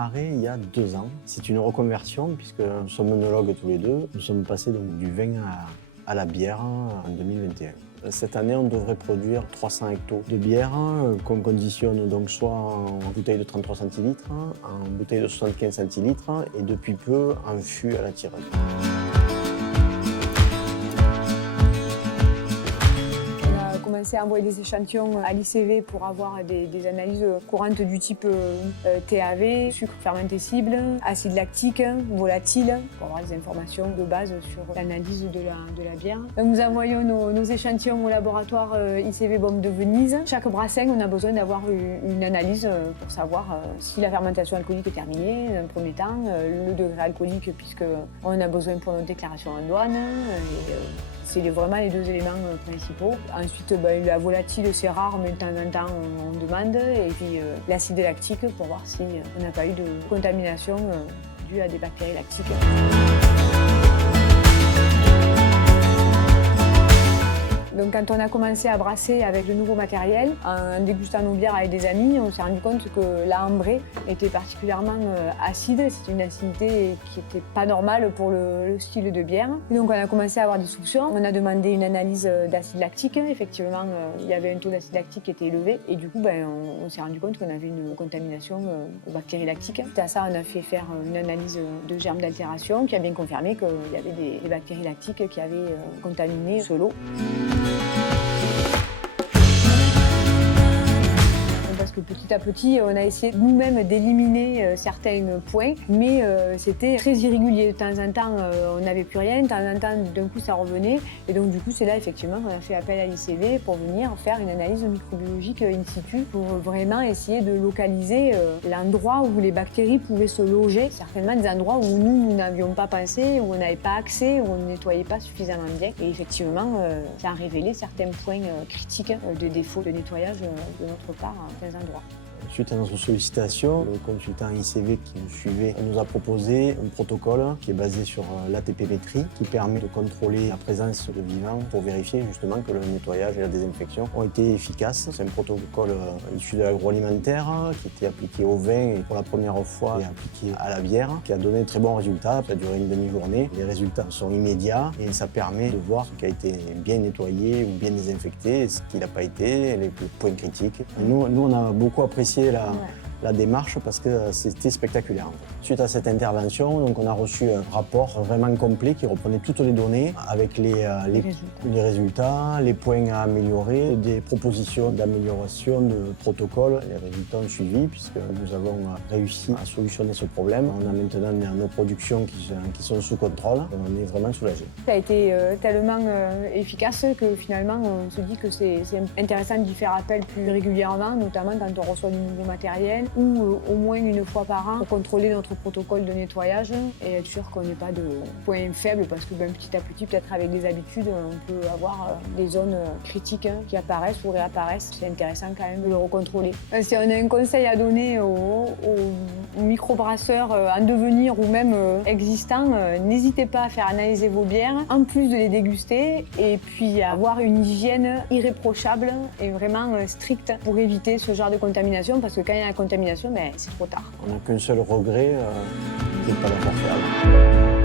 démarré il y a 2 ans. C'est une reconversion puisque nous sommes œnologues tous les deux. Nous sommes passés donc du vin à la bière en 2021. Cette année, on devrait produire 300 hectos de bière qu'on conditionne donc soit en bouteille de 33 centilitres, en bouteille de 75 centilitres et depuis peu en fût à la tireuse. On a commencé à envoyer des échantillons à l'ICV pour avoir des analyses courantes du type TAV, sucre fermenté cible, acide lactique, volatile, pour avoir des informations de base sur l'analyse de la bière. Donc nous envoyons nos échantillons au laboratoire ICV Bombe de Venise. Chaque brassin, on a besoin d'avoir une analyse pour savoir si la fermentation alcoolique est terminée, dans un premier temps, le degré alcoolique, puisqu'on a besoin pour notre déclaration en douane. C'est vraiment les 2 éléments principaux. Ensuite, la volatile, c'est rare, mais de temps en temps, on demande. Et puis l'acide lactique pour voir si on n'a pas eu de contamination due à des bactéries lactiques. Donc quand on a commencé à brasser avec le nouveau matériel, en dégustant nos bières avec des amis, on s'est rendu compte que la ambrée était particulièrement acide. C'est une acidité qui n'était pas normale pour le style de bière. Et donc on a commencé à avoir des soupçons. On a demandé une analyse d'acide lactique. Effectivement, il y avait un taux d'acide lactique qui était élevé. Et du coup, on s'est rendu compte qu'on avait une contamination aux bactéries lactiques. Suite à ça, on a fait faire une analyse de germes d'altération qui a bien confirmé qu'il y avait des bactéries lactiques qui avaient contaminé ce lot. Parce que petit à petit, on a essayé nous-mêmes d'éliminer certains points, mais c'était très irrégulier. De temps en temps, on n'avait plus rien, de temps en temps, d'un coup, ça revenait. Et donc, du coup, c'est là, effectivement, qu'on a fait appel à l'ICV pour venir faire une analyse microbiologique in situ pour vraiment essayer de localiser l'endroit où les bactéries pouvaient se loger. Certainement des endroits où nous n'avions pas pensé, où on n'avait pas accès, où on ne nettoyait pas suffisamment bien. Et effectivement, ça a révélé certains points critiques de défaut de nettoyage de notre part. Endroits. Suite à notre sollicitation, le consultant ICV qui nous suivait nous a proposé un protocole qui est basé sur l'ATP-métrie qui permet de contrôler la présence de vivants pour vérifier justement que le nettoyage et la désinfection ont été efficaces. C'est un protocole issu de l'agroalimentaire qui était appliqué au vin et pour la première fois appliqué à la bière qui a donné de très bons résultats. Ça a duré une demi-journée. Les résultats sont immédiats et ça permet de voir ce qui a été bien nettoyé ou bien désinfecté, ce qui n'a pas été, les points critiques. Et nous, on a beaucoup apprécié la démarche parce que c'était spectaculaire. Suite à cette intervention, donc on a reçu un rapport vraiment complet qui reprenait toutes les données avec les résultats, les points à améliorer, des propositions d'amélioration de protocole. Les résultats ont suivi puisque nous avons réussi à solutionner ce problème. On a maintenant nos productions qui sont sous contrôle et on est vraiment soulagés. Ça a été tellement efficace que finalement on se dit que c'est intéressant d'y faire appel plus régulièrement, notamment quand on reçoit du nouveau matériel ou au moins une fois par an pour contrôler notre protocole de nettoyage et être sûr qu'on n'ait pas de points faibles parce que petit à petit, peut-être avec des habitudes, on peut avoir des zones critiques qui apparaissent ou réapparaissent. C'est intéressant quand même de le recontrôler. Si on a un conseil à donner aux microbrasseurs en devenir ou même existants, n'hésitez pas à faire analyser vos bières, en plus de les déguster, et puis à avoir une hygiène irréprochable et vraiment stricte pour éviter ce genre de contamination, parce que quand il y a la contamination, c'est trop tard. On n'a qu'un seul regret, c'est de ne pas l'avoir fait avant.